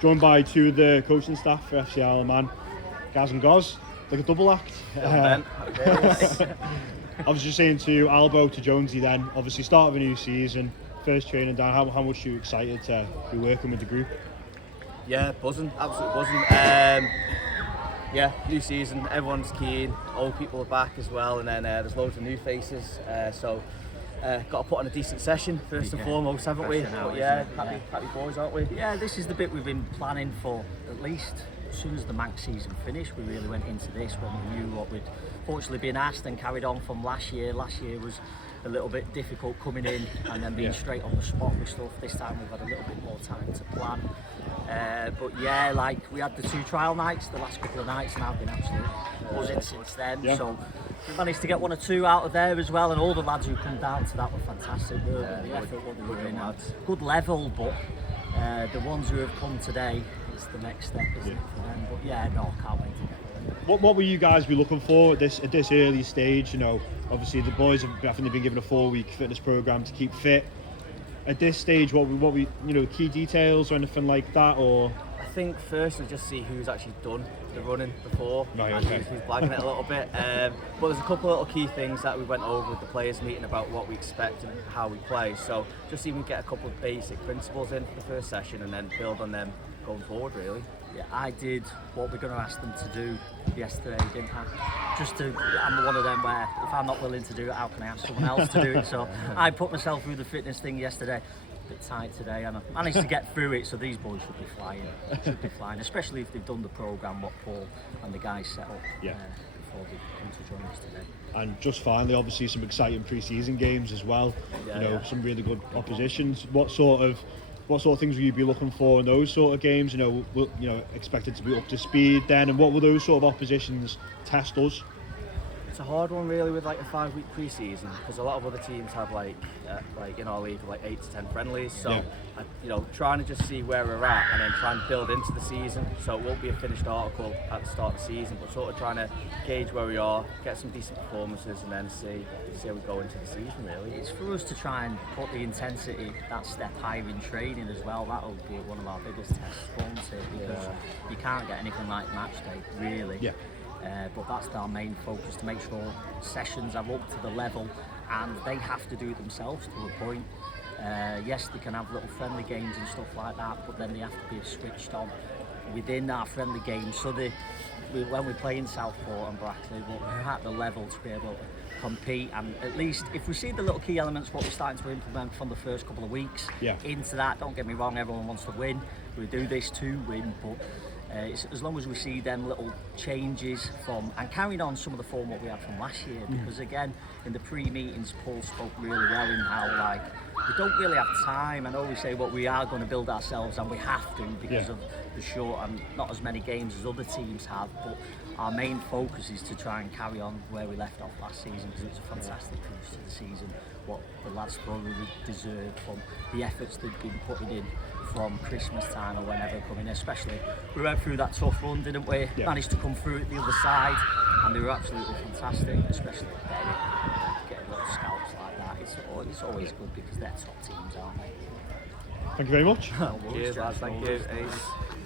joined by two of the coaching staff for FC Isle of Man, Gaz and Gos, like a double act. I was just saying to Albo, to Jonesy then, obviously start of a new season, first training down, how much are you excited to be working with the group? Yeah, buzzing, absolutely buzzing. Yeah, new season, everyone's keen, old people are back as well, and then there's loads of new faces, so got to put on a decent session first and foremost, haven't we? Now, happy boys, aren't we? Yeah, this is the bit we've been planning for at least as soon as the MAC season finished. We really went into this when we knew what we'd fortunately been asked and carried on from last year. Last year was a little bit difficult coming in and then being straight on the spot with stuff. This time we've had a little bit more time to plan. But yeah, like we had the 2 trial nights the last couple of nights, and I've been absolutely buzzing since then. So we managed to get 1 or 2 out of there as well, and all the lads who come down to that were fantastic. The effort what they were doing, good level, but the ones who have come today, it's the next step, isn't it, for them? But yeah, no, can't wait to get going. What will you guys be looking for at this early stage? You know, obviously the boys have definitely been given a 4-week fitness program to keep fit. At this stage, what we key details or anything like that, or? I think first we just see who's actually done the running before, and who's blagging it a little bit. But there's a couple of little key things that we went over with the players meeting about what we expect and how we play. So just see if we can get a couple of basic principles in for the first session and then build on them going forward, really. Yeah, I did what we're going to ask them to do yesterday, didn't I? I'm one of them where if I'm not willing to do it, how can I ask someone else to do it? So I put myself through the fitness thing yesterday. A bit tight today, and I managed to get through it. So these boys should be flying, especially if they've done the programme what Paul and the guys set up before they come to join us today. And just finally, obviously some exciting pre-season games as well. Some really good oppositions. What sort of things will you be looking for in those sort of games? Expected to be up to speed then, and what will those sort of oppositions test us? It's a hard one really with like a 5-week pre-season, because a lot of other teams have like in our league like 8 to 10 friendlies. So trying to just see where we're at and then try and build into the season. So it won't be a finished article at the start of the season, but sort of trying to gauge where we are, get some decent performances, and then see how we go into the season. Really, it's for us to try and put the intensity that step higher in training as well. That'll be one of our biggest tests, won't it? Because you can't get anything like match day, really. Yeah. But that's our main focus, to make sure sessions are up to the level, and they have to do it themselves to a point. Yes, they can have little friendly games and stuff like that, but then they have to be switched on within our friendly games. So when we play in Southport and Brackley, we're at the level to be able to compete, and at least if we see the little key elements what we're starting to implement from the first couple of weeks into that, don't get me wrong, everyone wants to win. We do this to win, but it's, as long as we see them little changes from and carrying on some of the form what we had from last year, because again in the pre-meetings Paul spoke really well in how we don't really have time. I know we say what we are going to build ourselves, and we have to because of the short and not as many games as other teams have, but our main focus is to try and carry on where we left off last season, because it was a fantastic finish to the season, what the lads probably deserved from the efforts they've been putting in from Christmas time or whenever coming, especially we went through that tough run, didn't we? Managed to come through it the other side, and they were absolutely fantastic, especially getting little scalps like that. It's always good because they're top teams, aren't they? Thank you very much. Cheers, lads. Thank you.